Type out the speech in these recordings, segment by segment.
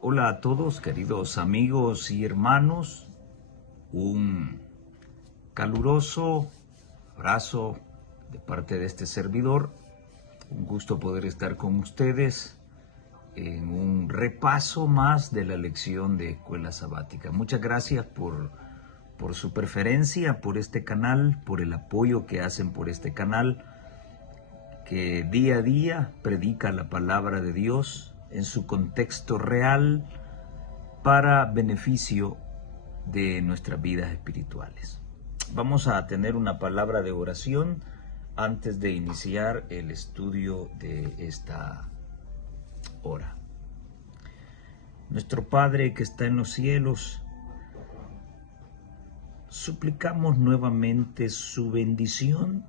Hola a todos, queridos amigos y hermanos. Un caluroso abrazo de parte de este servidor. Un gusto poder estar con ustedes en un repaso más de la lección de Escuela Sabática. Muchas gracias por su preferencia por este canal, por el apoyo que hacen por este canal, que día a día predica la palabra de Dios en su contexto real para beneficio de nuestras vidas espirituales. Vamos a tener una palabra de oración antes de iniciar el estudio de esta hora. Nuestro Padre que está en los cielos, suplicamos nuevamente su bendición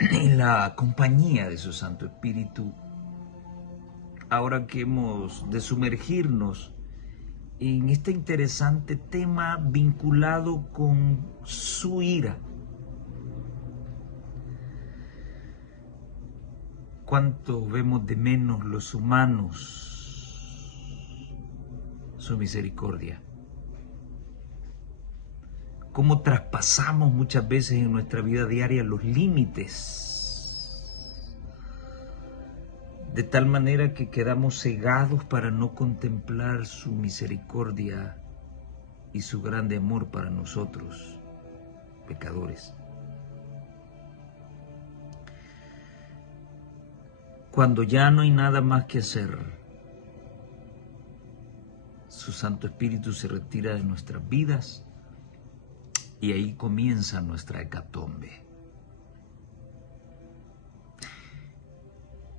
y la compañía de su Santo Espíritu, ahora que hemos de sumergirnos en este interesante tema vinculado con su ira. Cuánto vemos de menos los humanos su misericordia. Cómo traspasamos muchas veces en nuestra vida diaria los límites, de tal manera que quedamos cegados para no contemplar su misericordia y su grande amor para nosotros, pecadores. Cuando ya no hay nada más que hacer, su Santo Espíritu se retira de nuestras vidas y ahí comienza nuestra hecatombe.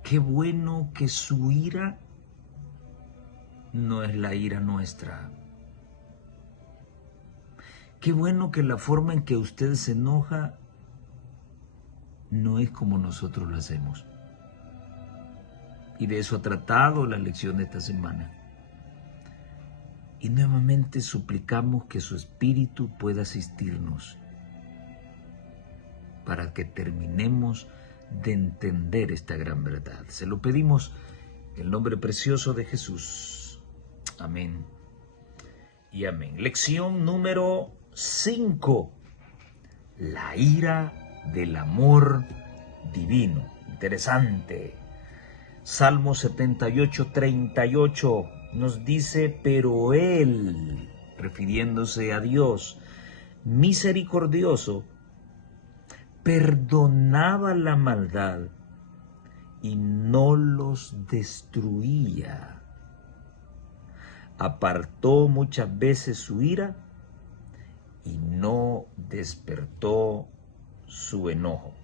Qué bueno que su ira no es la ira nuestra. Qué bueno que la forma en que usted se enoja no es como nosotros lo hacemos. Y de eso ha tratado la lección de esta semana. Y nuevamente suplicamos que su Espíritu pueda asistirnos para que terminemos de entender esta gran verdad. Se lo pedimos en el nombre precioso de Jesús. Amén y amén. Lección número 5. La ira del amor divino. Interesante. Salmo 78, 38 nos dice: pero Él, refiriéndose a Dios, misericordioso, perdonaba la maldad y no los destruía. Apartó muchas veces su ira y no despertó su enojo.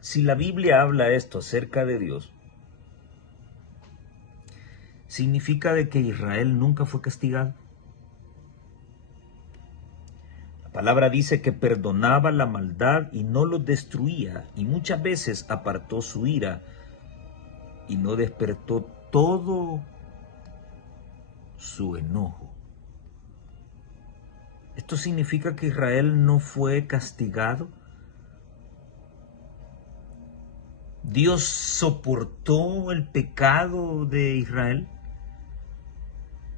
Si la Biblia habla esto acerca de Dios, significa de que Israel nunca fue castigado. La palabra dice que perdonaba la maldad y no los destruía, y muchas veces apartó su ira y no despertó todo su enojo. Esto significa que Israel no fue castigado. Dios soportó el pecado de Israel.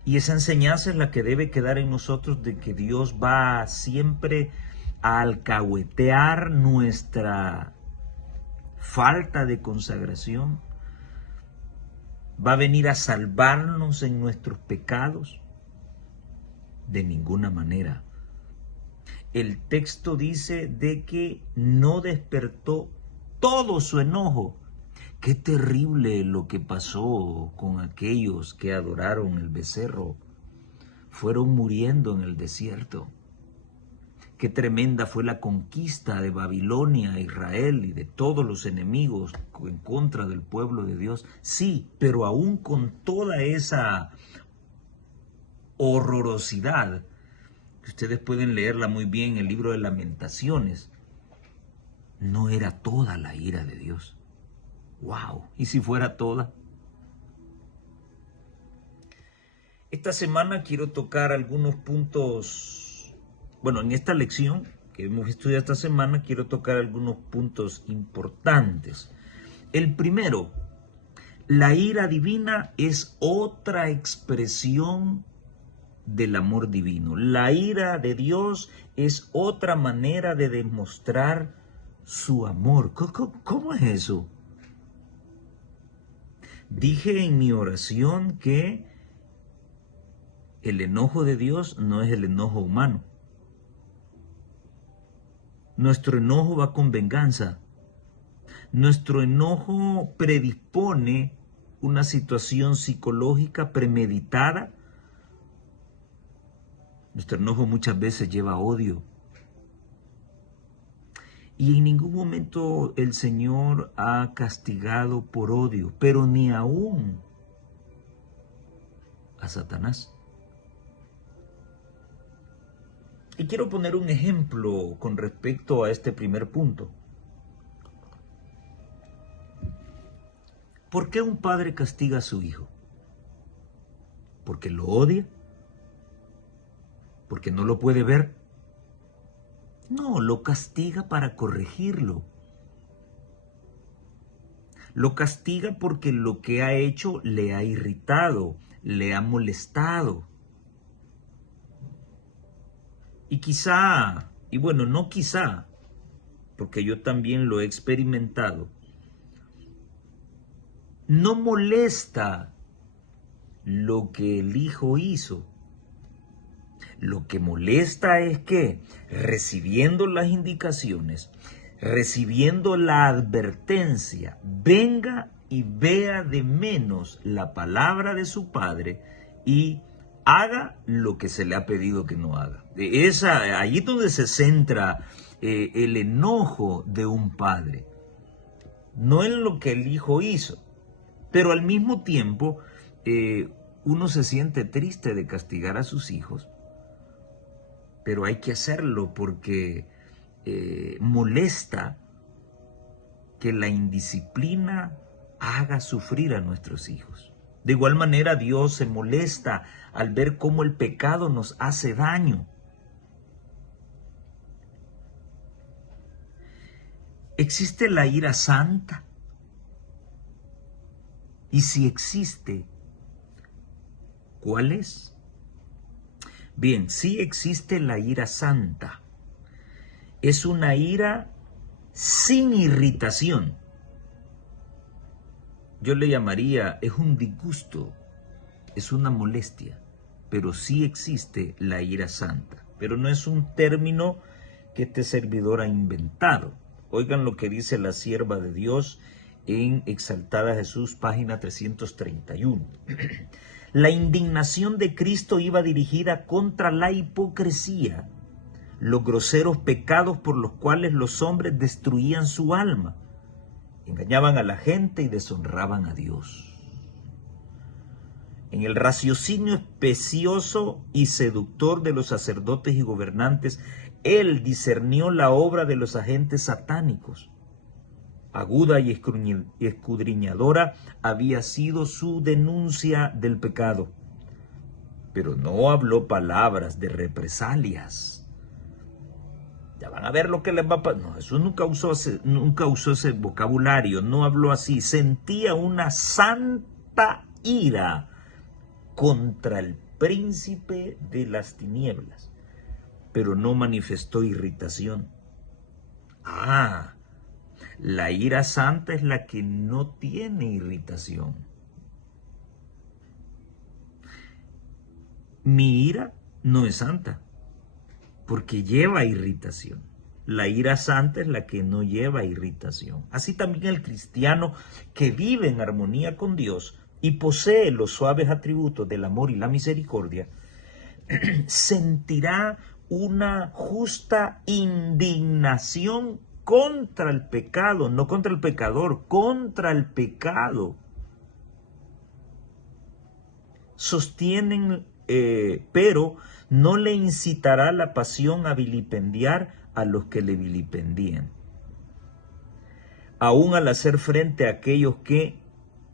Y esa enseñanza es la que debe quedar en nosotros, de que Dios va siempre a alcahuetear nuestra falta de consagración. Va a venir a salvarnos en nuestros pecados. De ninguna manera. El texto dice de que no despertó todo su enojo. Qué terrible lo que pasó con aquellos que adoraron el becerro. Fueron muriendo en el desierto. Qué tremenda fue la conquista de Babilonia a Israel y de todos los enemigos en contra del pueblo de Dios. Sí, pero aún con toda esa horrorosidad, que ustedes pueden leerla muy bien en el libro de Lamentaciones, no era toda la ira de Dios. ¡Wow! ¿Y si fuera toda? Esta semana quiero tocar algunos puntos. Bueno, en esta lección que hemos estudiado esta semana, quiero tocar algunos puntos importantes. El primero, La ira divina es otra expresión del amor divino. La ira de Dios es otra manera de demostrar su amor. ¿Cómo es eso? Dije en mi oración que el enojo de Dios no es el enojo humano. Nuestro enojo va con venganza. Nuestro enojo predispone una situación psicológica premeditada. Nuestro enojo muchas veces lleva a odio. Y en ningún momento el Señor ha castigado por odio, pero ni aún a Satanás. Y quiero poner un ejemplo con respecto a este primer punto. ¿Por qué un padre castiga a su hijo? ¿Porque lo odia? ¿Porque no lo puede ver? No, lo castiga para corregirlo. Lo castiga porque lo que ha hecho le ha irritado, le ha molestado. Y quizá, y bueno, no quizá, porque yo también lo he experimentado, no molesta lo que el hijo hizo. Lo que molesta es que, recibiendo las indicaciones, recibiendo la advertencia, venga y vea de menos la palabra de su padre y haga lo que se le ha pedido que no haga. Allí es donde se centra el enojo de un padre, no en lo que el hijo hizo, pero al mismo tiempo uno se siente triste de castigar a sus hijos, pero hay que hacerlo porque molesta que la indisciplina haga sufrir a nuestros hijos. De igual manera, Dios se molesta al ver cómo el pecado nos hace daño. ¿Existe la ira santa? Y si existe, ¿cuál es? Bien, sí existe la ira santa. Es una ira sin irritación. Yo le llamaría, es un disgusto, es una molestia, pero sí existe la ira santa. Pero no es un término que este servidor ha inventado. Oigan lo que dice la sierva de Dios en Exaltada Jesús, página 331. La indignación de Cristo iba dirigida contra la hipocresía, los groseros pecados por los cuales los hombres destruían su alma, engañaban a la gente y deshonraban a Dios. En el raciocinio especioso y seductor de los sacerdotes y gobernantes, él discernió la obra de los agentes satánicos. Aguda y escudriñadora había sido su denuncia del pecado, pero no habló palabras de represalias. Ya van a ver lo que les va a pasar. No, Jesús nunca usó ese vocabulario, no habló así. Sentía una santa ira contra el príncipe de las tinieblas, pero no manifestó irritación. La ira santa es la que no tiene irritación. Mi ira no es santa, porque lleva irritación. La ira santa es la que no lleva irritación. Así también el cristiano que vive en armonía con Dios y posee los suaves atributos del amor y la misericordia, sentirá una justa indignación contra el pecado, no contra el pecador, contra el pecado. Sostienen, pero no le incitará la pasión a vilipendiar a los que le vilipendían. Aún al hacer frente a aquellos que,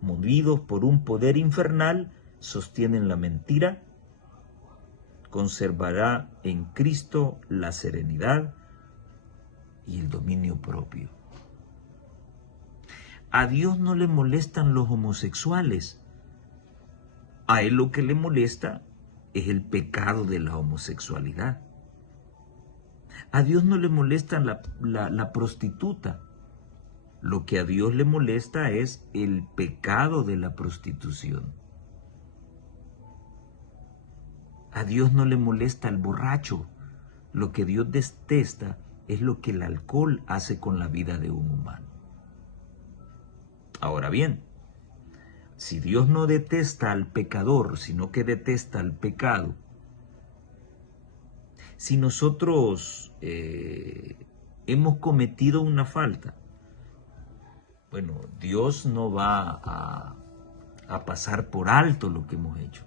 movidos por un poder infernal, sostienen la mentira, conservará en Cristo la serenidad y el dominio propio. A Dios no le molestan los homosexuales. A Él lo que le molesta es el pecado de la homosexualidad. A Dios no le molesta la prostituta. Lo que a Dios le molesta es el pecado de la prostitución. A Dios no le molesta el borracho. Lo que Dios detesta es lo que el alcohol hace con la vida de un humano. Ahora bien, si Dios no detesta al pecador, sino que detesta al pecado, si nosotros hemos cometido una falta, bueno, Dios no va a pasar por alto lo que hemos hecho.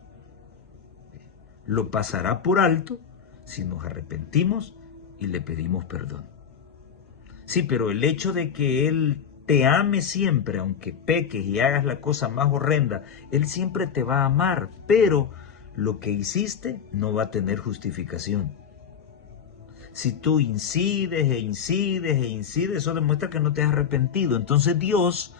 Lo pasará por alto si nos arrepentimos y le pedimos perdón. Sí, pero el hecho de que Él te ame siempre, aunque peques y hagas la cosa más horrenda, Él siempre te va a amar, pero lo que hiciste no va a tener justificación. Si tú incides e incides e incides, eso demuestra que no te has arrepentido. Entonces Dios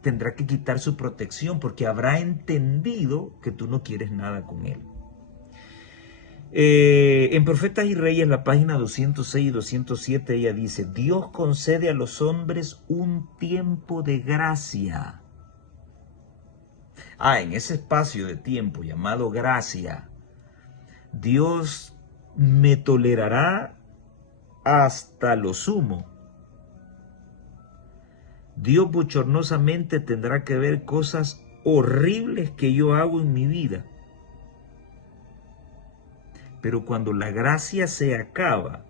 tendrá que quitar su protección porque habrá entendido que tú no quieres nada con Él. En Profetas y Reyes, la página 206 y 207, ella dice: Dios concede a los hombres un tiempo de gracia. En ese espacio de tiempo llamado gracia, Dios me tolerará hasta lo sumo. Dios bochornosamente tendrá que ver cosas horribles que yo hago en mi vida. Pero cuando la gracia se acaba,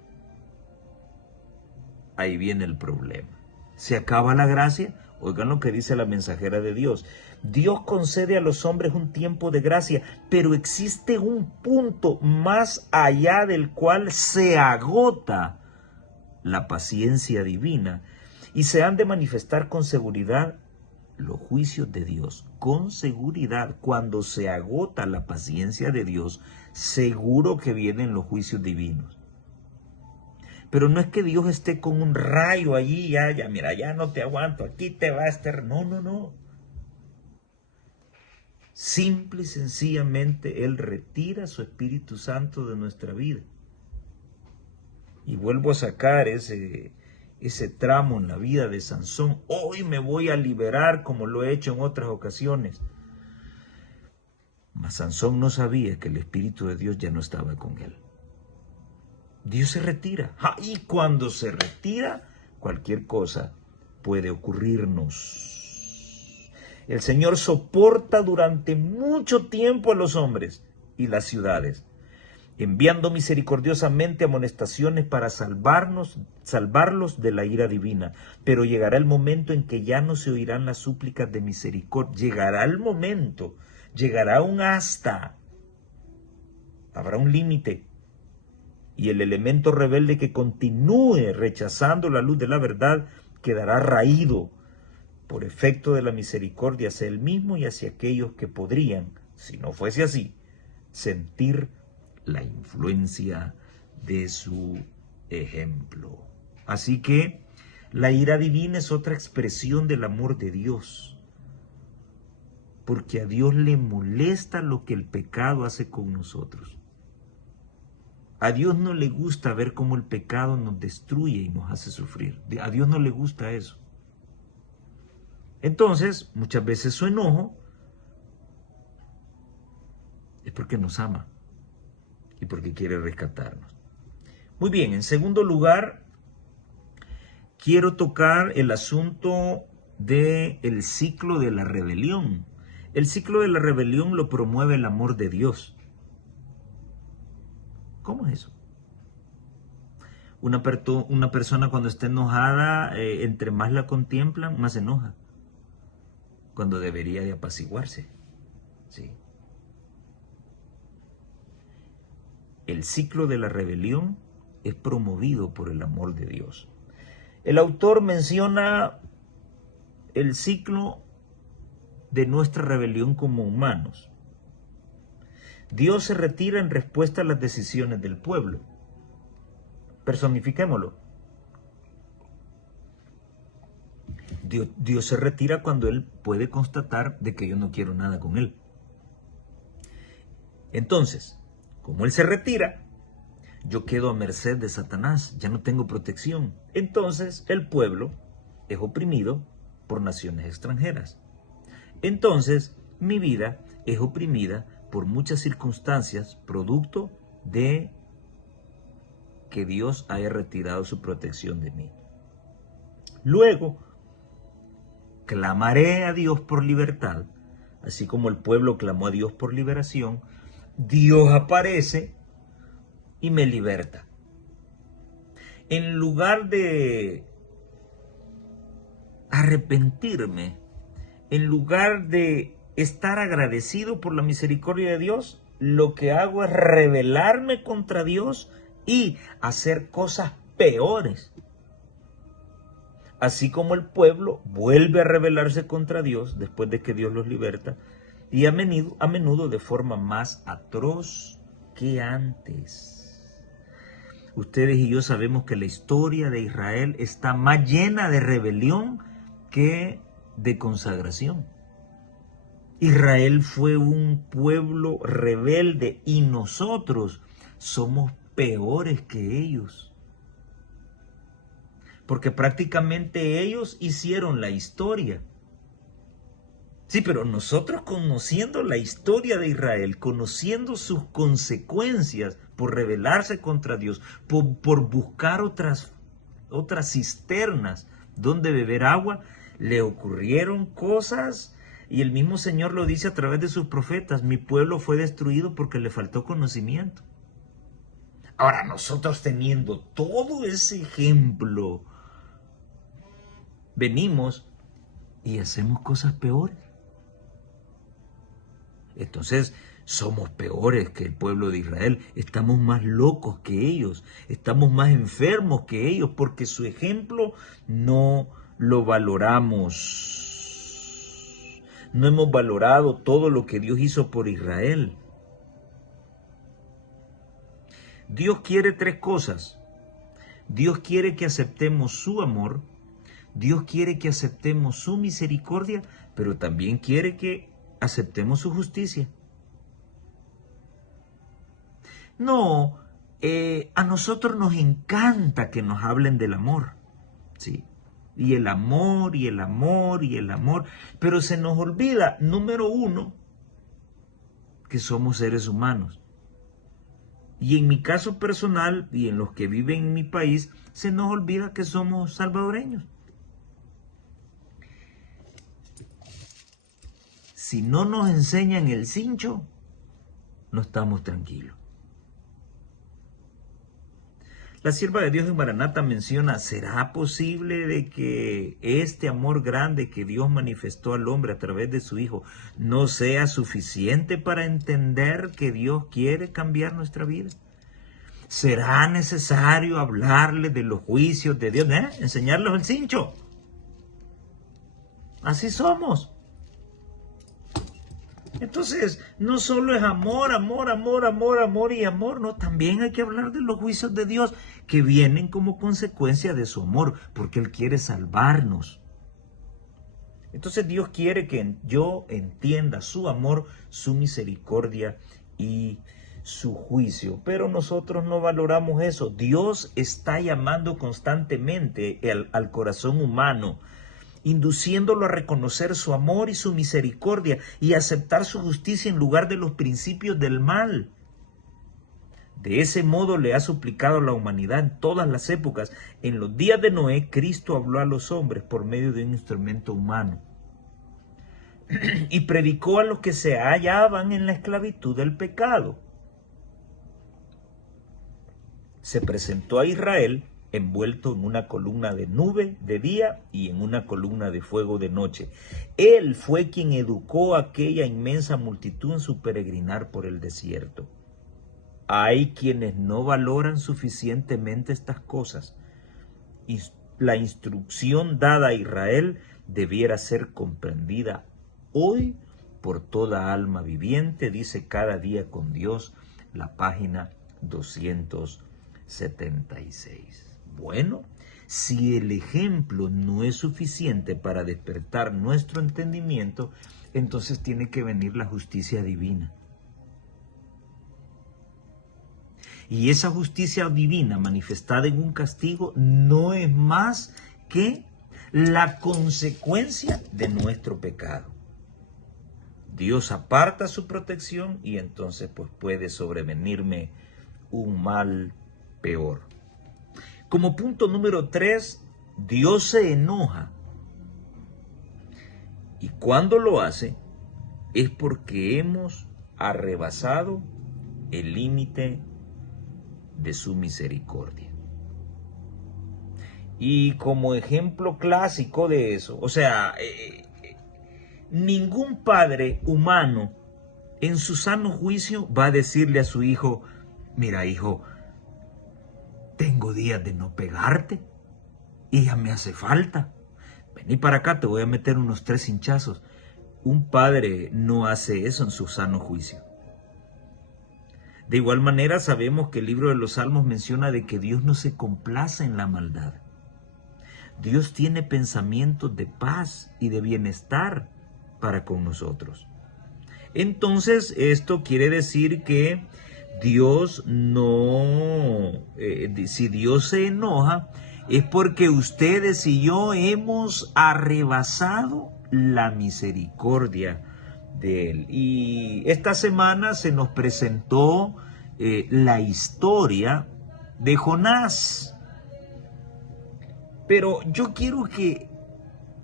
ahí viene el problema. Se acaba la gracia. Oigan lo que dice la mensajera de Dios. Dios concede a los hombres un tiempo de gracia, pero existe un punto más allá del cual se agota la paciencia divina y se han de manifestar con seguridad los juicios de Dios. Con seguridad, cuando se agota la paciencia de Dios, seguro que vienen los juicios divinos. Pero no es que Dios esté con un rayo allí, ya, mira, ya no te aguanto, aquí te va a estar. No. Simple y sencillamente Él retira su Espíritu Santo de nuestra vida. Y vuelvo a sacar ese tramo en la vida de Sansón. Hoy me voy a liberar como lo he hecho en otras ocasiones. Mas Sansón no sabía que el Espíritu de Dios ya no estaba con él. Dios se retira. Y cuando se retira, cualquier cosa puede ocurrirnos. El Señor soporta durante mucho tiempo a los hombres y las ciudades, enviando misericordiosamente amonestaciones para salvarlos de la ira divina. Pero llegará el momento en que ya no se oirán las súplicas de misericordia. Llegará el momento, llegará un hasta. Habrá un límite. Y el elemento rebelde que continúe rechazando la luz de la verdad quedará raído por efecto de la misericordia hacia él mismo y hacia aquellos que podrían, si no fuese así, sentir la influencia de su ejemplo. Así que la ira divina es otra expresión del amor de Dios, porque a Dios le molesta lo que el pecado hace con nosotros. A Dios no le gusta ver cómo el pecado nos destruye y nos hace sufrir. A Dios no le gusta eso. Entonces, muchas veces su enojo es porque nos ama y porque quiere rescatarnos. Muy bien, en segundo lugar, quiero tocar el asunto del ciclo de la rebelión. El ciclo de la rebelión lo promueve el amor de Dios. ¿Cómo es eso? Una persona cuando está enojada, entre más la contemplan, más se enoja, cuando debería de apaciguarse. ¿Sí? El ciclo de la rebelión es promovido por el amor de Dios. El autor menciona el ciclo de nuestra rebelión como humanos. Dios se retira en respuesta a las decisiones del pueblo. Personifiquémoslo. Dios se retira cuando Él puede constatar de que yo no quiero nada con Él. Entonces, como Él se retira, yo quedo a merced de Satanás, ya no tengo protección. Entonces el pueblo es oprimido por naciones extranjeras. Entonces mi vida es oprimida por muchas circunstancias, producto de que Dios haya retirado su protección de mí. Luego, clamaré a Dios por libertad, así como el pueblo clamó a Dios por liberación. Dios aparece y me liberta. En lugar de arrepentirme, en lugar de estar agradecido por la misericordia de Dios, lo que hago es rebelarme contra Dios y hacer cosas peores. Así como el pueblo vuelve a rebelarse contra Dios después de que Dios los liberta, y a menudo de forma más atroz que antes. Ustedes y yo sabemos que la historia de Israel está más llena de rebelión que de consagración. Israel fue un pueblo rebelde y nosotros somos peores que ellos. Porque prácticamente ellos hicieron la historia. Sí, pero nosotros, conociendo la historia de Israel, conociendo sus consecuencias por rebelarse contra Dios, por buscar otras cisternas donde beber agua, le ocurrieron cosas, y el mismo Señor lo dice a través de sus profetas: mi pueblo fue destruido porque le faltó conocimiento. Ahora, nosotros, teniendo todo ese ejemplo, venimos y hacemos cosas peores. Entonces somos peores que el pueblo de Israel, estamos más locos que ellos, estamos más enfermos que ellos, porque su ejemplo no lo valoramos. No hemos valorado todo lo que Dios hizo por Israel. Dios quiere tres cosas. Dios quiere que aceptemos su amor, Dios quiere que aceptemos su misericordia, pero también quiere que aceptemos su justicia. No, a nosotros nos encanta que nos hablen del amor, ¿sí? Y el amor, y el amor, y el amor. Pero se nos olvida, número uno, que somos seres humanos. Y en mi caso personal, y en los que viven en mi país, se nos olvida que somos salvadoreños. Si no nos enseñan el cincho, no estamos tranquilos. La sierva de Dios en Maranata menciona: ¿será posible de que este amor grande que Dios manifestó al hombre a través de su Hijo no sea suficiente para entender que Dios quiere cambiar nuestra vida? ¿Será necesario hablarle de los juicios de Dios? Enseñarles el cincho. Así somos. Entonces, no solo es amor, amor, amor, amor, amor y amor, no, también hay que hablar de los juicios de Dios que vienen como consecuencia de su amor, porque Él quiere salvarnos. Entonces Dios quiere que yo entienda su amor, su misericordia y su juicio, pero nosotros no valoramos eso. Dios está llamando constantemente al corazón humano, induciéndolo a reconocer su amor y su misericordia y aceptar su justicia en lugar de los principios del mal. De ese modo le ha suplicado a la humanidad en todas las épocas. En los días de Noé, Cristo habló a los hombres por medio de un instrumento humano y predicó a los que se hallaban en la esclavitud del pecado. Se presentó a Israel envuelto en una columna de nube de día y en una columna de fuego de noche. Él fue quien educó a aquella inmensa multitud en su peregrinar por el desierto. Hay quienes no valoran suficientemente estas cosas. La instrucción dada a Israel debiera ser comprendida hoy por toda alma viviente, dice Cada Día con Dios, la página 276. Bueno, Si el ejemplo no es suficiente para despertar nuestro entendimiento, entonces tiene que venir la justicia divina. Y esa justicia divina manifestada en un castigo no es más que la consecuencia de nuestro pecado. Dios aparta su protección y entonces pues puede sobrevenirme un mal peor. Como punto número 3, Dios se enoja. Y cuando lo hace es porque hemos rebasado el límite de su misericordia. Y como ejemplo clásico de eso, o sea, ningún padre humano en su sano juicio va a decirle a su hijo, mira hijo, tengo días de no pegarte y ya me hace falta. Vení para acá, te voy a meter unos 3 hinchazos. Un padre no hace eso en su sano juicio. De igual manera sabemos que el libro de los Salmos menciona de que Dios no se complace en la maldad. Dios tiene pensamientos de paz y de bienestar para con nosotros. Entonces esto quiere decir que Dios no, si Dios se enoja, es porque ustedes y yo hemos rebasado la misericordia de Él. Y esta semana se nos presentó la historia de Jonás. Pero yo quiero que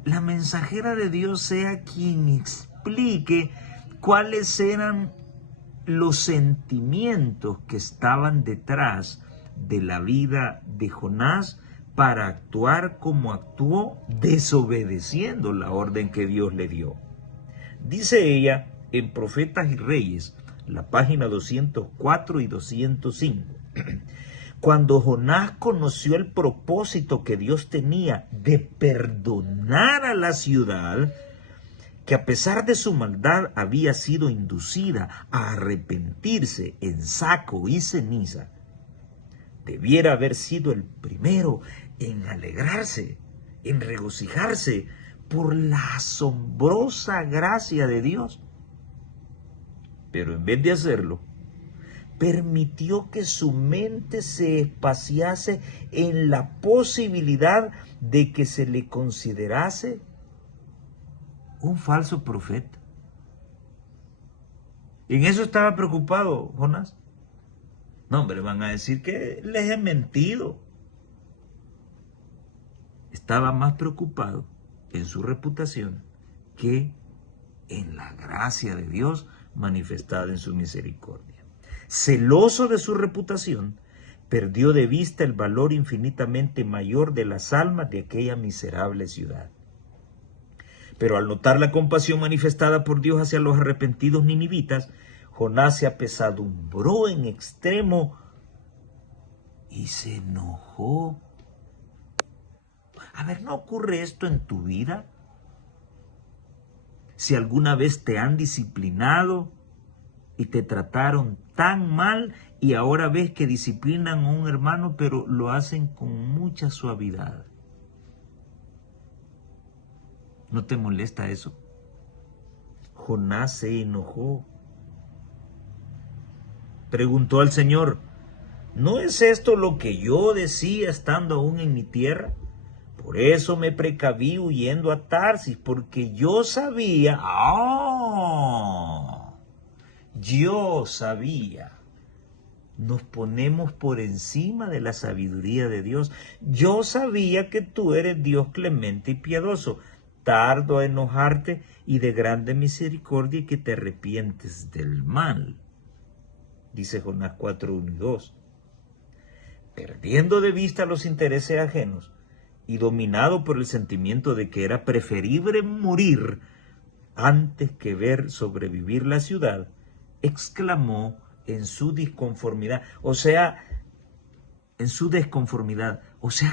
la mensajera de Dios sea quien explique cuáles eran los sentimientos que estaban detrás de la vida de Jonás para actuar como actuó, desobedeciendo la orden que Dios le dio. Dice ella en Profetas y Reyes, la página 204 y 205, cuando Jonás conoció el propósito que Dios tenía de perdonar a la ciudad, que a pesar de su maldad había sido inducida a arrepentirse en saco y ceniza, debiera haber sido el primero en alegrarse, en regocijarse por la asombrosa gracia de Dios. Pero en vez de hacerlo, permitió que su mente se espaciase en la posibilidad de que se le considerase un falso profeta. ¿En eso estaba preocupado Jonás? No, hombre, van a decir que les he mentido. Estaba más preocupado en su reputación que en la gracia de Dios manifestada en su misericordia. Celoso de su reputación, perdió de vista el valor infinitamente mayor de las almas de aquella miserable ciudad. Pero al notar la compasión manifestada por Dios hacia los arrepentidos ninivitas, Jonás se apesadumbró en extremo y se enojó. A ver, ¿no ocurre esto en tu vida? Si alguna vez te han disciplinado y te trataron tan mal y ahora ves que disciplinan a un hermano, pero lo hacen con mucha suavidad. ¿No te molesta eso? Jonás se enojó. Preguntó al Señor, ¿no es esto lo que yo decía estando aún en mi tierra? Por eso me precaví huyendo a Tarsis, porque yo sabía, yo sabía. Nos ponemos por encima de la sabiduría de Dios. Yo sabía que tú eres Dios clemente y piadoso, tardo a enojarte y de grande misericordia y que te arrepientes del mal. Dice Jonás 4, 1 y 2. Perdiendo de vista los intereses ajenos y dominado por el sentimiento de que era preferible morir antes que ver sobrevivir la ciudad, exclamó en su disconformidad, o sea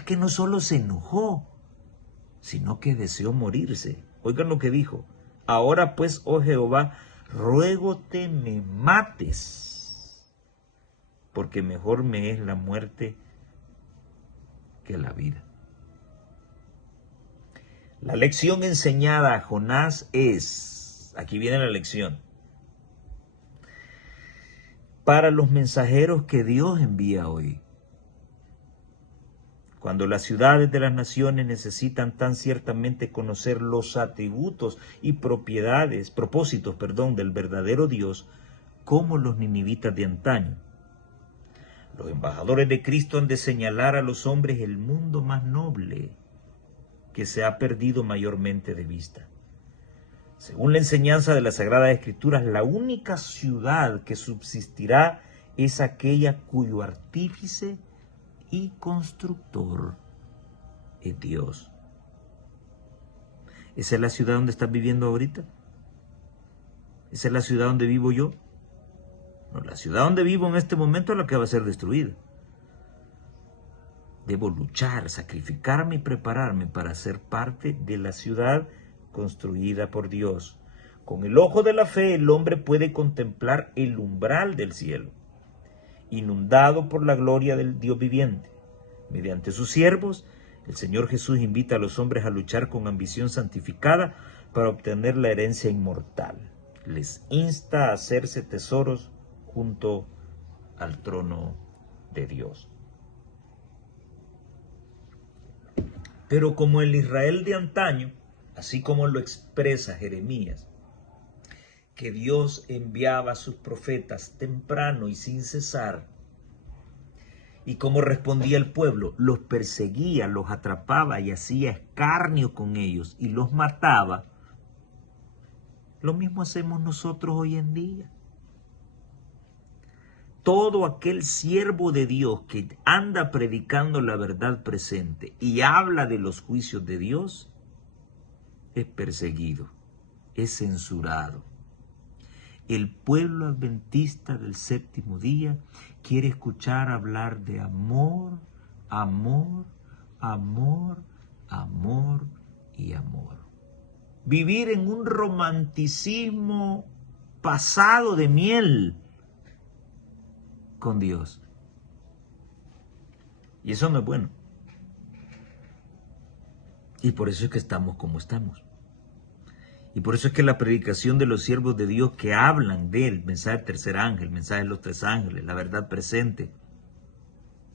que no solo se enojó, sino que deseó morirse. Oigan lo que dijo, ahora pues, oh Jehová, ruégote me mates, porque mejor me es la muerte que la vida. La lección enseñada a Jonás es, aquí viene la lección, para los mensajeros que Dios envía hoy. Cuando las ciudades de las naciones necesitan tan ciertamente conocer los atributos y propósitos del verdadero Dios, como los ninivitas de antaño. Los embajadores de Cristo han de señalar a los hombres el mundo más noble que se ha perdido mayormente de vista. Según la enseñanza de las Sagradas Escrituras, la única ciudad que subsistirá es aquella cuyo artífice y constructor es Dios. ¿Esa es la ciudad donde estás viviendo ahorita? ¿Esa es la ciudad donde vivo yo? No, la ciudad donde vivo en este momento es la que va a ser destruida. Debo luchar, sacrificarme y prepararme para ser parte de la ciudad construida por Dios. Con el ojo de la fe el hombre puede contemplar el umbral del cielo, inundado por la gloria del Dios viviente. Mediante sus siervos, el Señor Jesús invita a los hombres a luchar con ambición santificada para obtener la herencia inmortal. Les insta a hacerse tesoros junto al trono de Dios. Pero como el Israel de antaño, así como lo expresa Jeremías, que Dios enviaba a sus profetas temprano y sin cesar, y como respondía el pueblo, los perseguía, los atrapaba y hacía escarnio con ellos y los mataba, lo mismo hacemos nosotros hoy en día. Todo aquel siervo de Dios que anda predicando la verdad presente y habla de los juicios de Dios, es perseguido, es censurado. El pueblo adventista del séptimo día quiere escuchar hablar de amor, amor, amor, amor y amor. Vivir en un romanticismo pasado de miel con Dios. Y eso no es bueno. Y por eso es que estamos como estamos. Y por eso es que la predicación de los siervos de Dios que hablan del mensaje del tercer ángel, el mensaje de los tres ángeles, la verdad presente,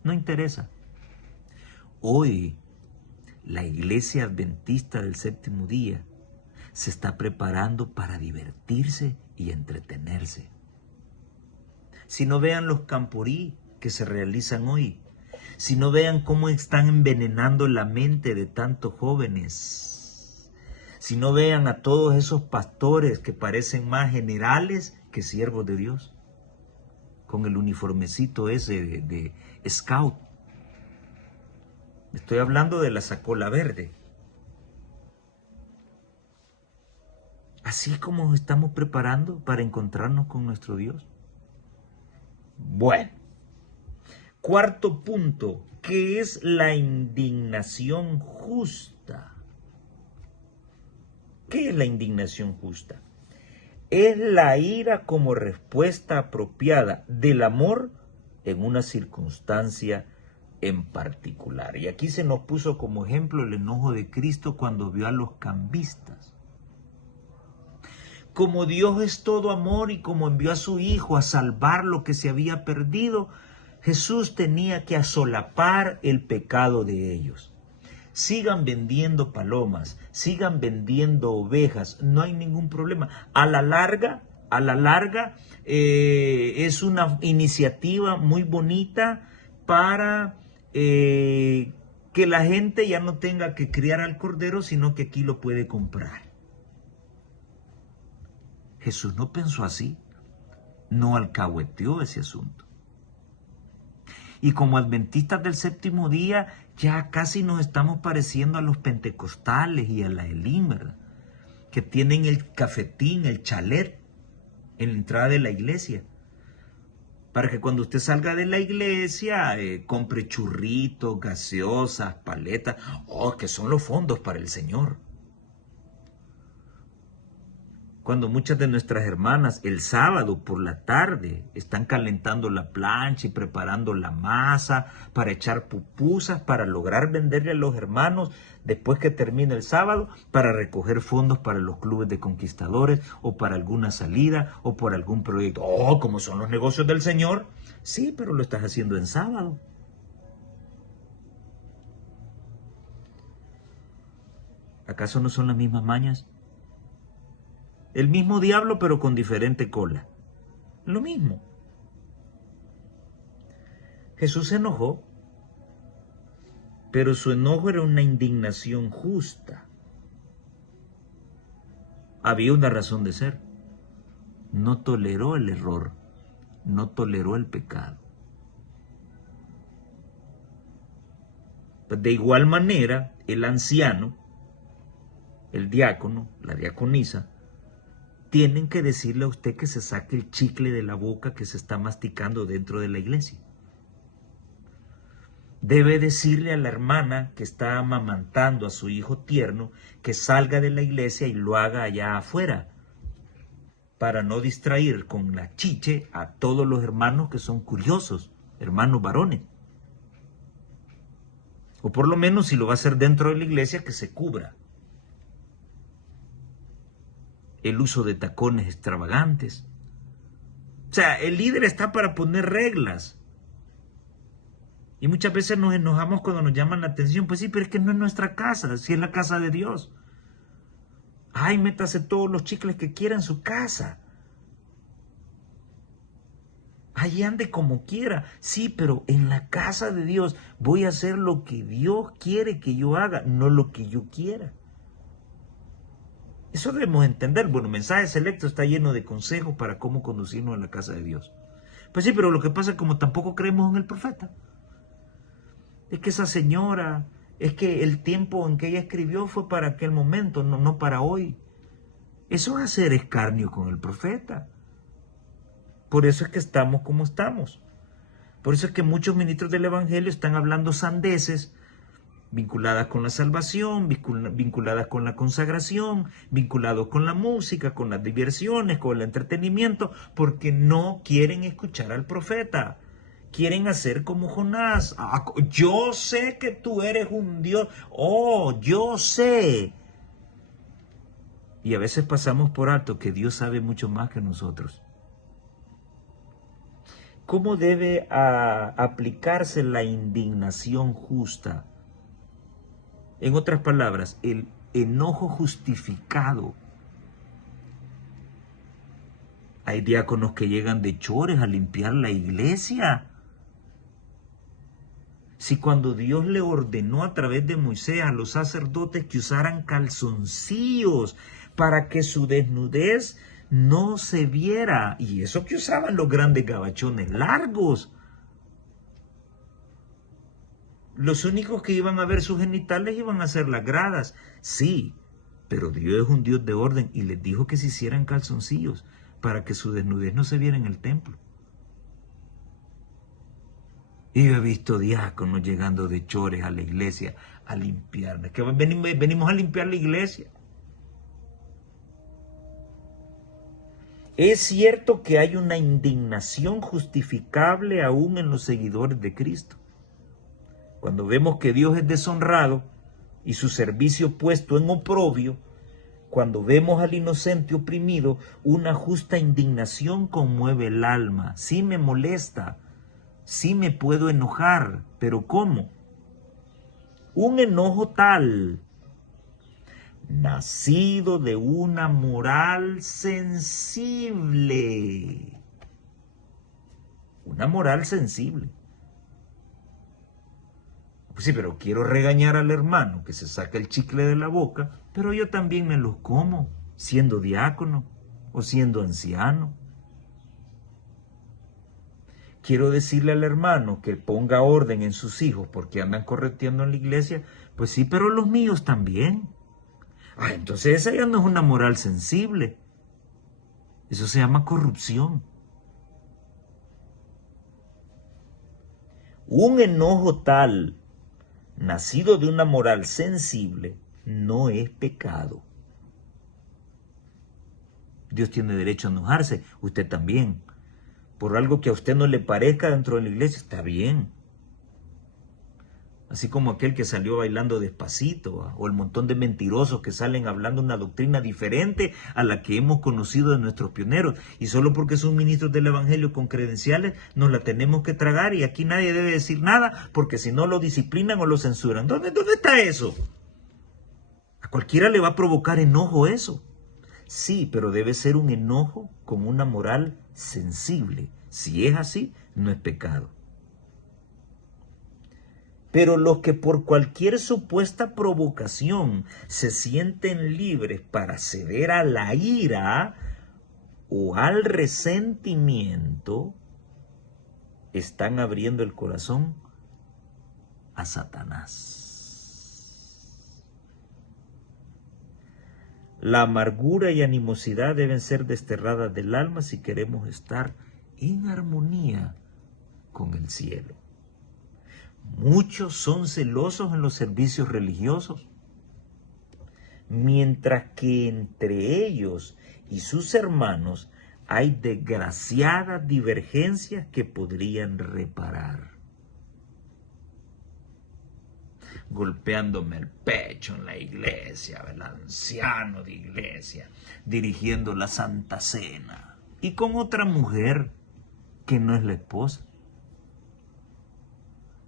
no interesa. Hoy, la iglesia adventista del séptimo día se está preparando para divertirse y entretenerse. Si no vean los camporí que se realizan hoy, si no vean cómo están envenenando la mente de tantos jóvenes, si no vean a todos esos pastores que parecen más generales que siervos de Dios, con el uniformecito ese de scout. Estoy hablando de la sacola verde. Así como nos estamos preparando para encontrarnos con nuestro Dios. Bueno, cuarto punto, ¿qué es la indignación justa? ¿Qué es la indignación justa? Es la ira como respuesta apropiada del amor en una circunstancia en particular. Y aquí se nos puso como ejemplo el enojo de Cristo cuando vio a los cambistas. Como Dios es todo amor y como envió a su Hijo a salvar lo que se había perdido, Jesús tenía que asolapar el pecado de ellos. Sigan vendiendo palomas, sigan vendiendo ovejas, no hay ningún problema. A la larga, es una iniciativa muy bonita para que la gente ya no tenga que criar al cordero, sino que aquí lo puede comprar. Jesús no pensó así, no alcahueteó ese asunto. Y como adventistas del séptimo día, ya casi nos estamos pareciendo a los pentecostales y a la Elim, ¿verdad? Que tienen el cafetín, el chalet en la entrada de la iglesia. Para que cuando usted salga de la iglesia, compre churritos, gaseosas, paletas, que son los fondos para el Señor. Cuando muchas de nuestras hermanas el sábado por la tarde están calentando la plancha y preparando la masa para echar pupusas, para lograr venderle a los hermanos después que termine el sábado, para recoger fondos para los clubes de conquistadores o para alguna salida o por algún proyecto. Oh, como son los negocios del Señor. Sí, pero lo estás haciendo en sábado. ¿Acaso no son las mismas mañas? El mismo diablo, pero con diferente cola. Lo mismo. Jesús se enojó, pero su enojo era una indignación justa. Había una razón de ser. No toleró el error, no toleró el pecado. De igual manera, el anciano, el diácono, la diaconisa, tienen que decirle a usted que se saque el chicle de la boca que se está masticando dentro de la iglesia. Debe decirle a la hermana que está amamantando a su hijo tierno que salga de la iglesia y lo haga allá afuera, para no distraer con la chiche a todos los hermanos que son curiosos, hermanos varones. O por lo menos, si lo va a hacer dentro de la iglesia, que se cubra. El uso de tacones extravagantes. O sea, el líder está para poner reglas. Y muchas veces nos enojamos cuando nos llaman la atención. Pues sí, pero es que no es nuestra casa, si es la casa de Dios. Ay, métase todos los chicles que quiera en su casa. Ahí ande como quiera. Sí, pero en la casa de Dios voy a hacer lo que Dios quiere que yo haga, no lo que yo quiera. Eso debemos entender. Bueno, Mensaje Selecto está lleno de consejos para cómo conducirnos a la casa de Dios. Pues sí, pero lo que pasa es que como tampoco creemos en el profeta. Es que esa señora, es que el tiempo en que ella escribió fue para aquel momento, no para hoy. Eso es hacer escarnio con el profeta. Por eso es que estamos como estamos. Por eso es que muchos ministros del Evangelio están hablando sandeces, vinculadas con la salvación, vinculadas con la consagración, vinculados con la música, con las diversiones, con el entretenimiento, porque no quieren escuchar al profeta. Quieren hacer como Jonás. Yo sé que tú eres un Dios. Oh, yo sé. Y a veces pasamos por alto que Dios sabe mucho más que nosotros. ¿Cómo debe aplicarse la indignación justa? En otras palabras, el enojo justificado. Hay diáconos que llegan de chores a limpiar la iglesia. Si cuando Dios le ordenó a través de Moisés a los sacerdotes que usaran calzoncillos para que su desnudez no se viera, y eso que usaban los grandes gabachones largos, los únicos que iban a ver sus genitales iban a ser las gradas. Sí, pero Dios es un Dios de orden y les dijo que se hicieran calzoncillos para que su desnudez no se viera en el templo. Y yo he visto diáconos llegando de chores a la iglesia a limpiar. Es que venimos a limpiar la iglesia. Es cierto que hay una indignación justificable aún en los seguidores de Cristo. Cuando vemos que Dios es deshonrado y su servicio puesto en oprobio, cuando vemos al inocente oprimido, una justa indignación conmueve el alma. Sí me molesta, sí me puedo enojar, pero ¿cómo? Un enojo tal, nacido de una moral sensible. Una moral sensible. Pues sí, pero quiero regañar al hermano que se saca el chicle de la boca, pero yo también me los como, siendo diácono o siendo anciano. Quiero decirle al hermano que ponga orden en sus hijos porque andan correteando en la iglesia, pues sí, pero los míos también. Entonces esa ya no es una moral sensible. Eso se llama corrupción. Un enojo tal, nacido de una moral sensible, no es pecado. Dios tiene derecho a enojarse, usted también. Por algo que a usted no le parezca dentro de la iglesia, está bien. Así como aquel que salió bailando despacito, o el montón de mentirosos que salen hablando una doctrina diferente a la que hemos conocido de nuestros pioneros. Y solo porque son ministros del evangelio con credenciales, nos la tenemos que tragar y aquí nadie debe decir nada, porque si no lo disciplinan o lo censuran. ¿Dónde está eso? A cualquiera le va a provocar enojo eso. Sí, pero debe ser un enojo con una moral sensible. Si es así, no es pecado. Pero los que por cualquier supuesta provocación se sienten libres para ceder a la ira o al resentimiento, están abriendo el corazón a Satanás. La amargura y animosidad deben ser desterradas del alma si queremos estar en armonía con el cielo. Muchos son celosos en los servicios religiosos, mientras que entre ellos y sus hermanos hay desgraciadas divergencias que podrían reparar. Golpeándome el pecho en la iglesia, el anciano de iglesia, dirigiendo la Santa Cena, y con otra mujer que no es la esposa.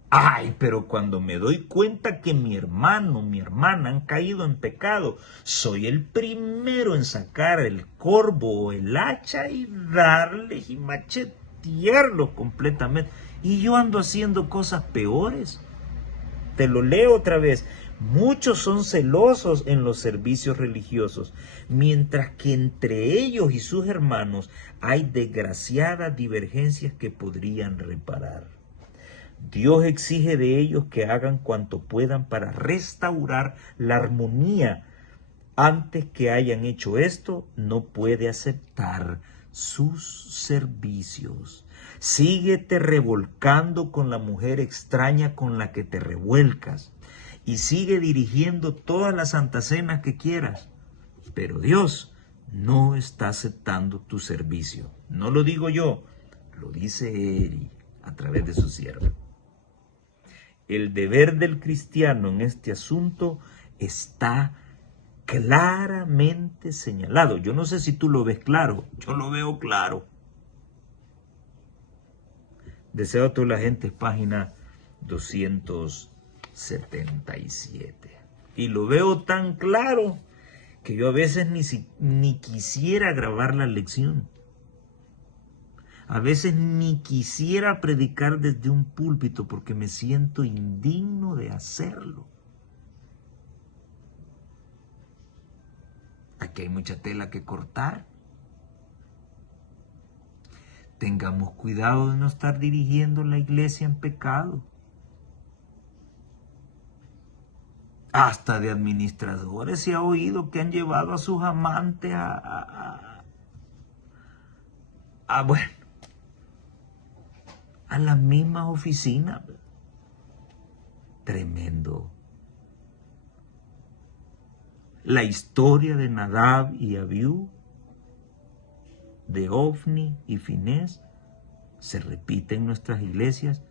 Ay, pero cuando me doy cuenta que mi hermano, mi hermana han caído en pecado, soy el primero en sacar el corvo o el hacha y darles y machetearlos completamente. Y yo ando haciendo cosas peores. Te lo leo otra vez. Muchos son celosos en los servicios religiosos, mientras que entre ellos y sus hermanos hay desgraciadas divergencias que podrían reparar. Dios exige de ellos que hagan cuanto puedan para restaurar la armonía. Antes que hayan hecho esto, no puede aceptar sus servicios. Síguete revolcando con la mujer extraña con la que te revuelcas y sigue dirigiendo todas las santas cenas que quieras. Pero Dios no está aceptando tu servicio. No lo digo yo, lo dice Él a través de su siervo. El deber del cristiano en este asunto está claramente señalado. Yo no sé si tú lo ves claro, yo lo veo claro. Deseo a toda la gente, página 277. Y lo veo tan claro que yo a veces ni quisiera grabar la lección. A veces ni quisiera predicar desde un púlpito porque me siento indigno de hacerlo. Aquí hay mucha tela que cortar. Tengamos cuidado de no estar dirigiendo la iglesia en pecado. Hasta de administradores se ha oído que han llevado a sus amantes bueno, a las mismas oficinas. Tremendo. La historia de Nadab y Abiú, de Ofni y Finés, se repite en nuestras iglesias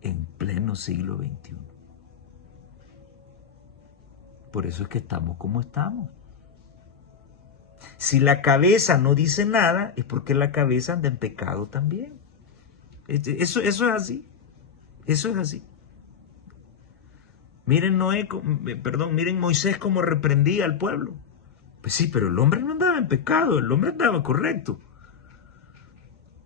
en pleno siglo XXI. Por eso es que estamos como estamos. Si la cabeza no dice nada, es porque la cabeza anda en pecado también. Eso es así. Eso es así. Miren miren Moisés cómo reprendía al pueblo. Pues sí, pero el hombre no andaba en pecado, el hombre andaba correcto.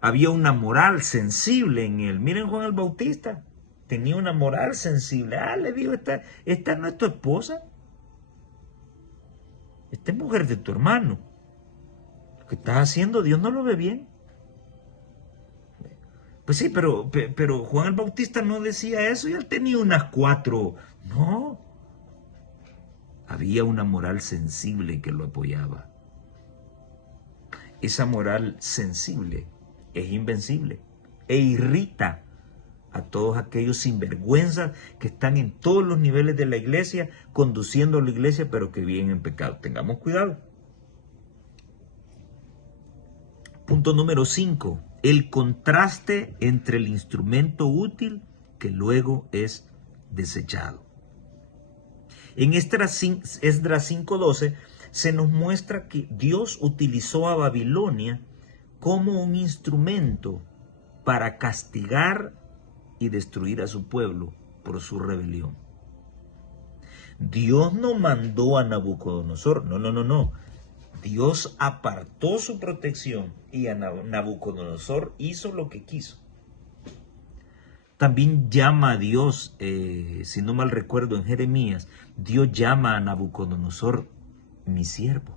Había una moral sensible en él. Miren Juan el Bautista, tenía una moral sensible. Le digo, esta no es tu esposa. Esta es mujer de tu hermano. Lo que estás haciendo, Dios no lo ve bien. Pues sí, pero Juan el Bautista no decía eso y él tenía unas 4. No. Había una moral sensible que lo apoyaba. Esa moral sensible es invencible e irrita a todos aquellos sinvergüenzas que están en todos los niveles de la iglesia, conduciendo a la iglesia, pero que viven en pecado. Tengamos cuidado. Punto número 5. El contraste entre el instrumento útil que luego es desechado. En Esdras 5:12 se nos muestra que Dios utilizó a Babilonia como un instrumento para castigar y destruir a su pueblo por su rebelión. Dios no mandó a Nabucodonosor, no. Dios apartó su protección y a Nabucodonosor hizo lo que quiso. También llama a Dios, si no mal recuerdo en Jeremías, Dios llama a Nabucodonosor mi siervo.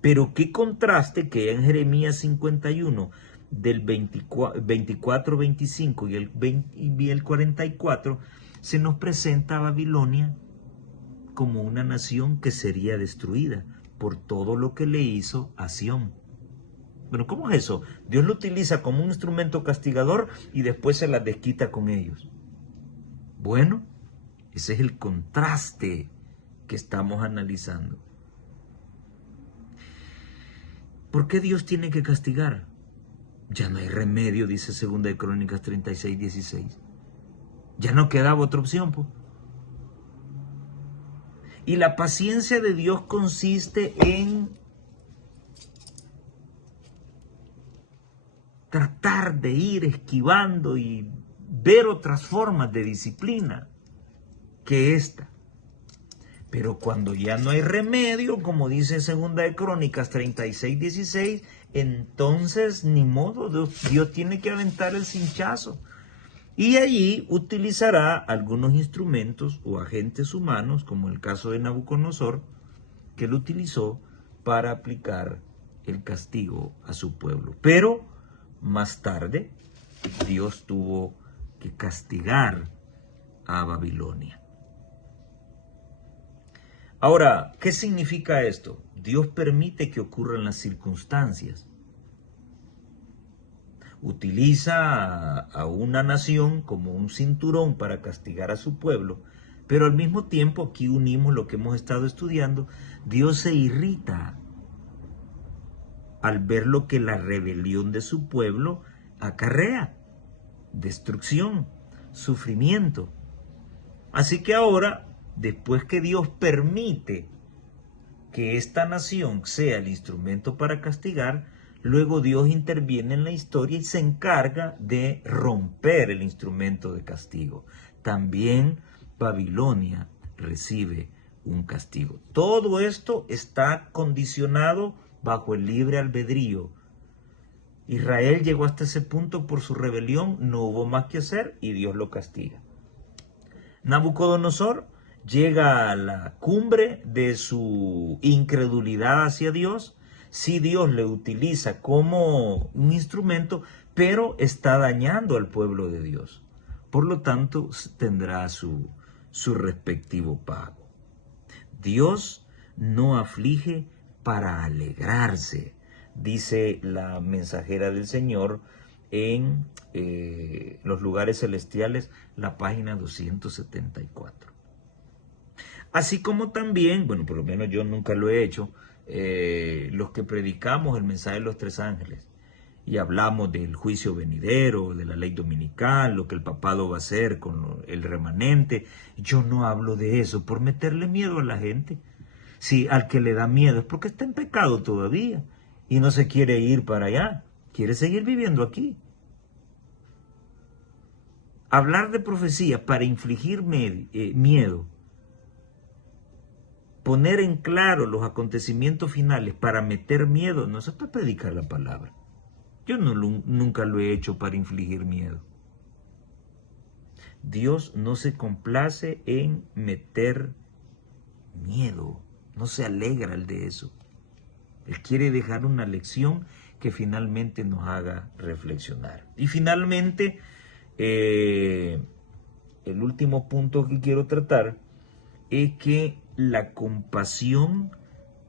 Pero qué contraste que en Jeremías 51, del 24, 25 y el 44, se nos presenta a Babilonia como una nación que sería destruida por todo lo que le hizo a Sión. Bueno, ¿cómo es eso? Dios lo utiliza como un instrumento castigador y después se las desquita con ellos. Bueno, ese es el contraste que estamos analizando. ¿Por qué Dios tiene que castigar? Ya no hay remedio, dice 2 de Crónicas 36, 16. Ya no quedaba otra opción, pues. Y la paciencia de Dios consiste en tratar de ir esquivando y ver otras formas de disciplina que esta. Pero cuando ya no hay remedio, como dice 2 de Crónicas 36, 16, entonces ni modo, Dios tiene que aventar el cinchazo. Y allí utilizará algunos instrumentos o agentes humanos, como el caso de Nabucodonosor, que lo utilizó para aplicar el castigo a su pueblo. Pero más tarde, Dios tuvo que castigar a Babilonia. Ahora, ¿qué significa esto? Dios permite que ocurran las circunstancias. Utiliza a una nación como un cinturón para castigar a su pueblo, pero al mismo tiempo, aquí unimos lo que hemos estado estudiando, Dios se irrita al ver lo que la rebelión de su pueblo acarrea: destrucción, sufrimiento. Así que ahora, después que Dios permite que esta nación sea el instrumento para castigar, luego Dios interviene en la historia y se encarga de romper el instrumento de castigo. También Babilonia recibe un castigo. Todo esto está condicionado bajo el libre albedrío. Israel llegó hasta ese punto por su rebelión, no hubo más que hacer y Dios lo castiga. Nabucodonosor llega a la cumbre de su incredulidad hacia Dios. Sí, Dios le utiliza como un instrumento, pero está dañando al pueblo de Dios. Por lo tanto, tendrá su respectivo pago. Dios no aflige para alegrarse, dice la mensajera del Señor en los lugares celestiales, la página 274. Así como también, bueno, por lo menos yo nunca lo he hecho, los que predicamos el mensaje de los tres ángeles y hablamos del juicio venidero, de la ley dominical, lo que el papado va a hacer con el remanente, yo no hablo de eso por meterle miedo a la gente. Si al que le da miedo es porque está en pecado todavía y no se quiere ir para allá, quiere seguir viviendo aquí. Hablar de profecía para infligir miedo, poner en claro los acontecimientos finales para meter miedo, no se puede predicar la palabra. Yo nunca lo he hecho para infligir miedo. Dios no se complace en meter miedo, no se alegra el de eso. Él quiere dejar una lección que finalmente nos haga reflexionar. Y finalmente, el último punto que quiero tratar es que la compasión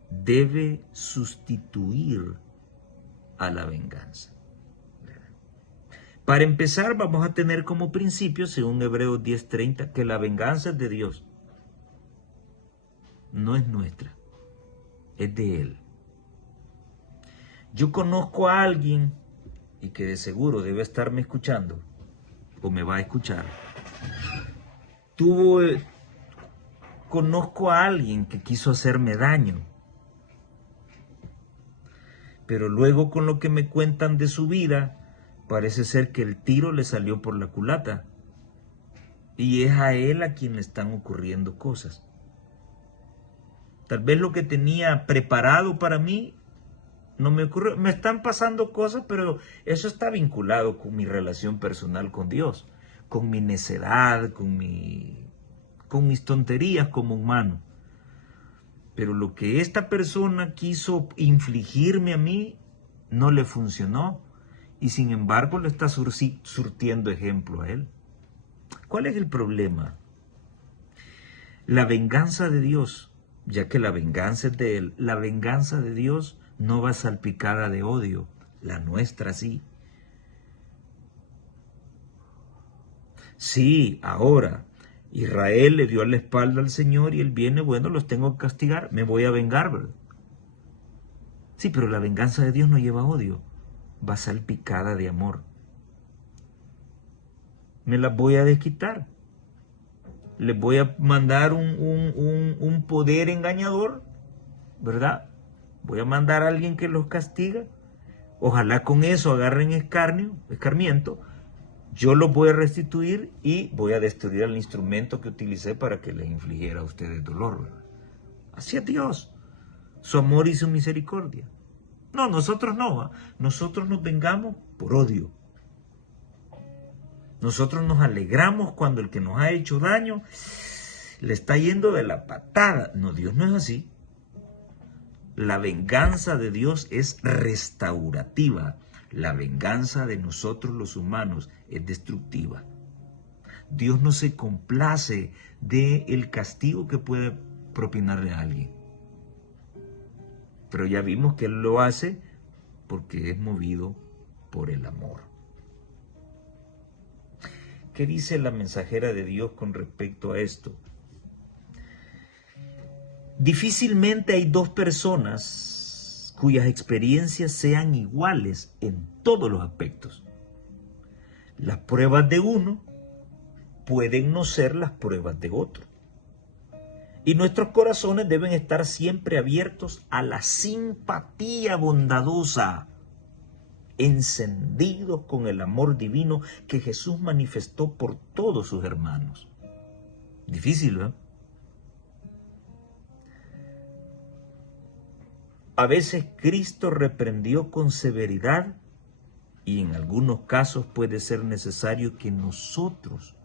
debe sustituir a la venganza. Para empezar, vamos a tener como principio, según Hebreos 10:30, que la venganza es de Dios. No es nuestra, es de Él. Yo conozco a alguien, y que de seguro debe estarme escuchando, o me va a escuchar. Conozco a alguien que quiso hacerme daño, pero luego con lo que me cuentan de su vida, parece ser que el tiro le salió por la culata. Y es a él a quien le están ocurriendo cosas. Tal vez lo que tenía preparado para mí no me ocurrió. Me están pasando cosas, pero eso está vinculado con mi relación personal con Dios, con mi necedad, con mis tonterías como humano. Pero lo que esta persona quiso infligirme a mí no le funcionó, y sin embargo le está surtiendo ejemplo a él. ¿Cuál es el problema? La venganza de Dios, ya que la venganza es de Él, la venganza de Dios no va salpicada de odio, la nuestra sí. Sí, ahora, Israel le dio la espalda al Señor y Él viene, bueno, los tengo que castigar, me voy a vengar, ¿verdad? Sí, pero la venganza de Dios no lleva odio, va salpicada de amor. Me las voy a desquitar. Les voy a mandar un poder engañador, ¿verdad? Voy a mandar a alguien que los castiga. Ojalá con eso agarren escarmiento. Yo los voy a restituir y voy a destruir el instrumento que utilicé para que les infligiera a ustedes dolor, ¿verdad? Así es Dios, su amor y su misericordia. No, nosotros no, ¿eh? Nosotros nos vengamos por odio. Nosotros nos alegramos cuando el que nos ha hecho daño le está yendo de la patada. No, Dios no es así. La venganza de Dios es restaurativa. La venganza de nosotros los humanos es destructiva. Dios no se complace del castigo que puede propinarle a alguien. Pero ya vimos que Él lo hace porque es movido por el amor. ¿Qué dice la mensajera de Dios con respecto a esto? Difícilmente hay dos personas cuyas experiencias sean iguales en todos los aspectos. Las pruebas de uno pueden no ser las pruebas de otro. Y nuestros corazones deben estar siempre abiertos a la simpatía bondadosa, encendidos con el amor divino que Jesús manifestó por todos sus hermanos. Difícil, ¿eh? A veces Cristo reprendió con severidad y en algunos casos puede ser necesario que nosotros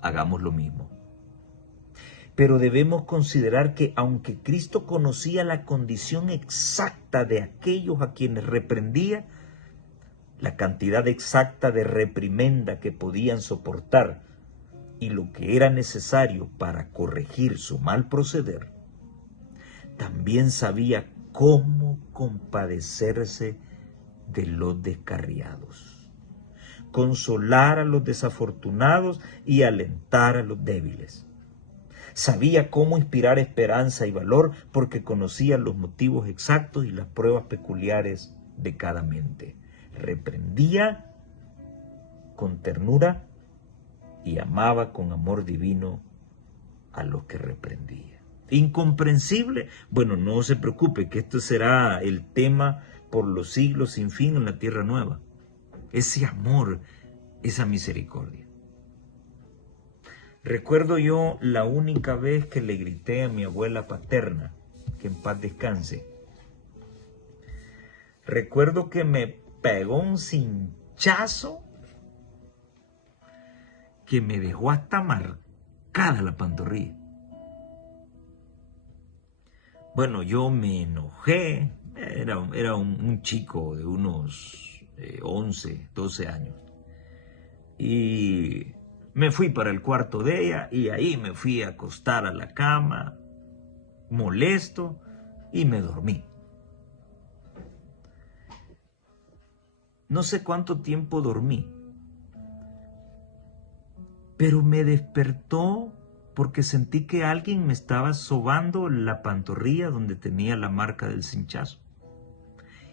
hagamos lo mismo. Pero debemos considerar que aunque Cristo conocía la condición exacta de aquellos a quienes reprendía, la cantidad exacta de reprimenda que podían soportar y lo que era necesario para corregir su mal proceder, también sabía cómo compadecerse de los descarriados, consolar a los desafortunados y alentar a los débiles. Sabía cómo inspirar esperanza y valor porque conocía los motivos exactos y las pruebas peculiares de cada mente. Reprendía con ternura y amaba con amor divino a los que reprendía. Incomprensible, bueno, no se preocupe, que esto será el tema por los siglos sin fin en la tierra nueva. Ese amor, esa misericordia. Recuerdo yo la única vez que le grité a mi abuela paterna, que en paz descanse. Recuerdo que me pegó un cinchazo que me dejó hasta marcada la pantorrilla. Bueno, yo me enojé, era un chico de unos 11, 12 años. Y me fui para el cuarto de ella y ahí me fui a acostar a la cama, molesto, y me dormí. No sé cuánto tiempo dormí, pero me despertó porque sentí que alguien me estaba sobando la pantorrilla donde tenía la marca del cinchazo.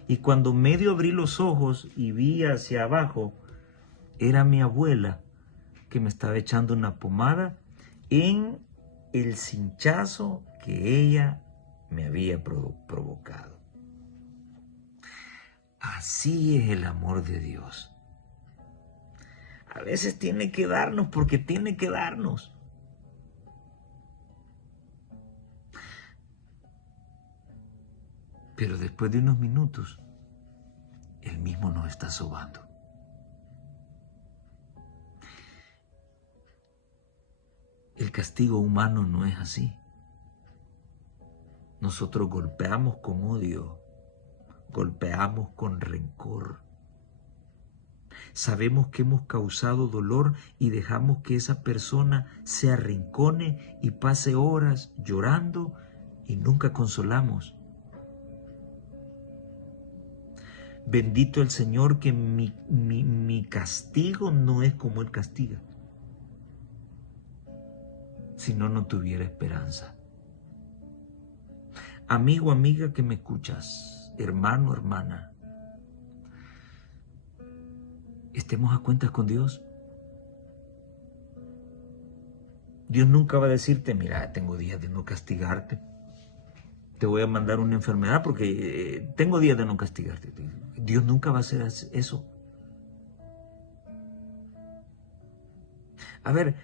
Y cuando medio abrí los ojos y vi hacia abajo, era mi abuela que me estaba echando una pomada en el cinchazo que ella me había provocado. Así es el amor de Dios. A veces tiene que darnos porque tiene que darnos. Pero después de unos minutos, Él mismo nos está sobando. El castigo humano no es así. Nosotros golpeamos con odio, golpeamos con rencor. Sabemos que hemos causado dolor y dejamos que esa persona se arrincone y pase horas llorando y nunca consolamos. Bendito el Señor que mi castigo no es como Él castiga. Si no, no tuviera esperanza. Amigo, amiga que me escuchas, hermano, hermana, estemos a cuentas con Dios. Dios nunca va a decirte, mira, tengo días de no castigarte. Te voy a mandar una enfermedad porque tengo días de no castigarte. Dios nunca va a hacer eso. A ver,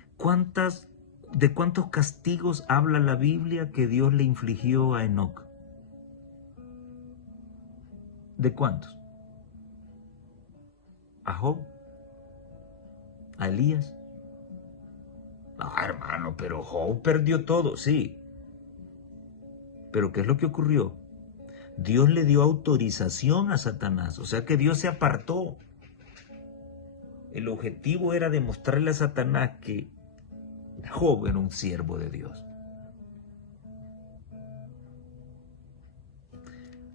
¿de cuántos castigos habla la Biblia que Dios le infligió a Enoc? ¿De cuántos? ¿A Job? ¿A Elías? Ah, hermano, pero Job perdió todo, sí. Pero ¿qué es lo que ocurrió? Dios le dio autorización a Satanás, o sea que Dios se apartó. El objetivo era demostrarle a Satanás que Job era un siervo de Dios.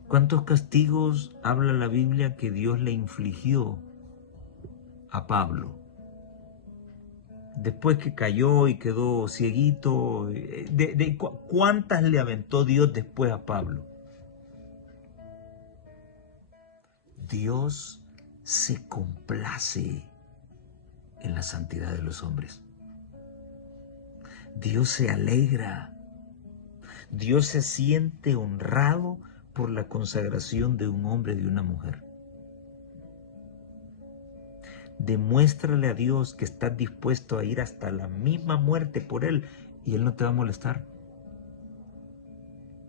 ¿Cuántos castigos habla la Biblia que Dios le infligió a Pablo? Después que cayó y quedó cieguito, ¿cuántas le aventó Dios después a Pablo? Dios se complace en la santidad de los hombres. Dios se alegra. Dios se siente honrado por la consagración de un hombre y de una mujer. Demuéstrale a Dios que estás dispuesto a ir hasta la misma muerte por Él y Él no te va a molestar.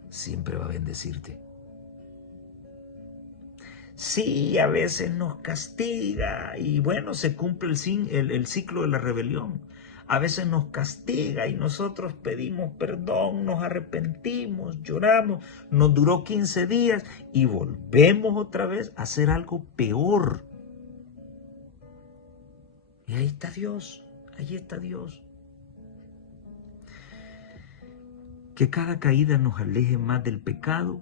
Siempre va a bendecirte. Sí, a veces nos castiga y bueno, se cumple el ciclo de la rebelión. A veces nos castiga y nosotros pedimos perdón, nos arrepentimos, lloramos, nos duró 15 días y volvemos otra vez a hacer algo peor. Y ahí está Dios, ahí está Dios. Que cada caída nos aleje más del pecado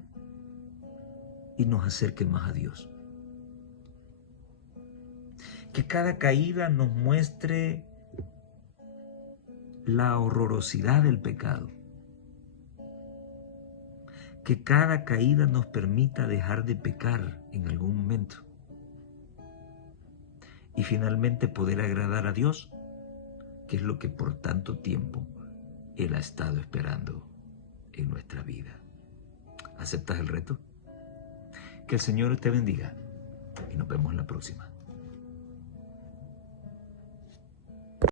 y nos acerque más a Dios. Que cada caída nos muestre la horrorosidad del pecado. Que cada caída nos permita dejar de pecar en algún momento. Y finalmente poder agradar a Dios, que es lo que por tanto tiempo Él ha estado esperando en nuestra vida. ¿Aceptas el reto? Que el Señor te bendiga y nos vemos la próxima.